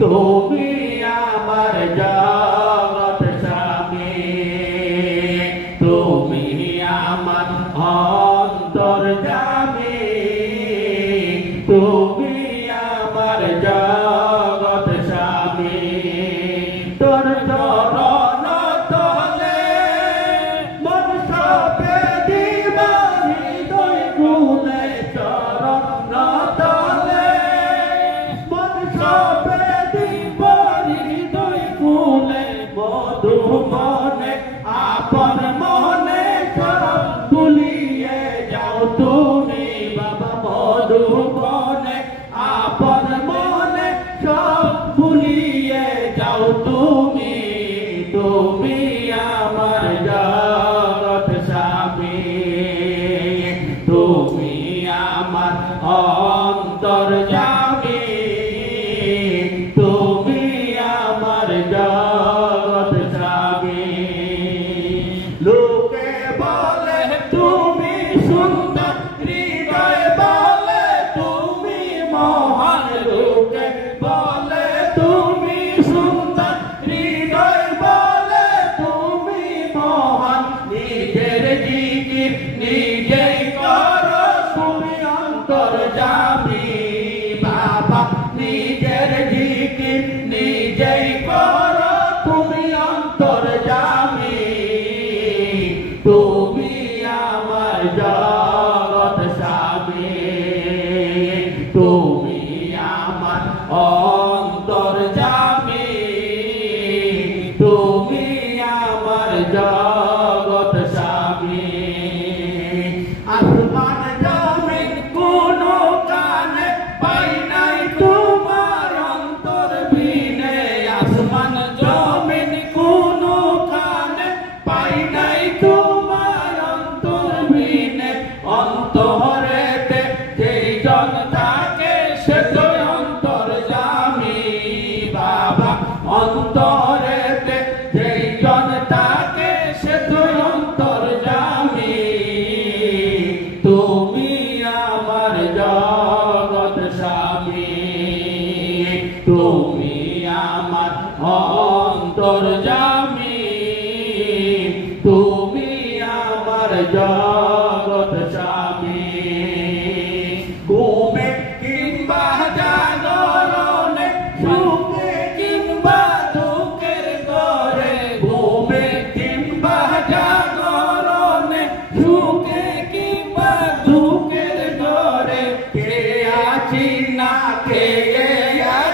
তুমি আমার জগৎ স্বামী, তুমি আমার অন্তর্যামী, তুমি আমার জগৎ স্বামী। তোর চরণ তলে মন সপে দিব হৃদয় খুলে, চরণ তলে মন সপে দিব হৃদয় খুলে, মধু মনে আপন মনে সব ভুলিয়ে যাও তুমি বাবা, মধু মনে আপন মনে সব ভুলিয়ে যাও তুমি, তুমি আমার জগৎ স্বামী, তুমি আমার অন্তর্যামী, তুমি আমার জগৎ স্বামী। লোকে বলে তুমি সুন্দর, হৃদয় বলে তুমি মহান, লোকে বলে তুমি সুন্দর, হৃদয় বলে তুমি মহান, নিজের জিকির নিজেই করো তুমি অন্তর্যামী বাবা, নিজের জিকির নিজেই করো তুমি অন্তর্যামী, তুমি আমার জগৎ স্বামী, তুমি আমার অন্তর্যামী, তুমি আমার জগৎ স্বামী। আসমান জমিন কোনো কানে পাই নাই তোমার অন্তর বিনে, আসমান জমিন কোনো কানে পাই নাই তোমার অন্তর বিনে, অন্তরেতে যেই জন থাকে সে তো অন্তর্যামী বাবা, অন্তরেতে যেই জন থাকে সে তো অন্তর্যামী, তুমি আমার জগৎ স্বামী, তুমি আমার অন্তর্যামী, তুমি আমার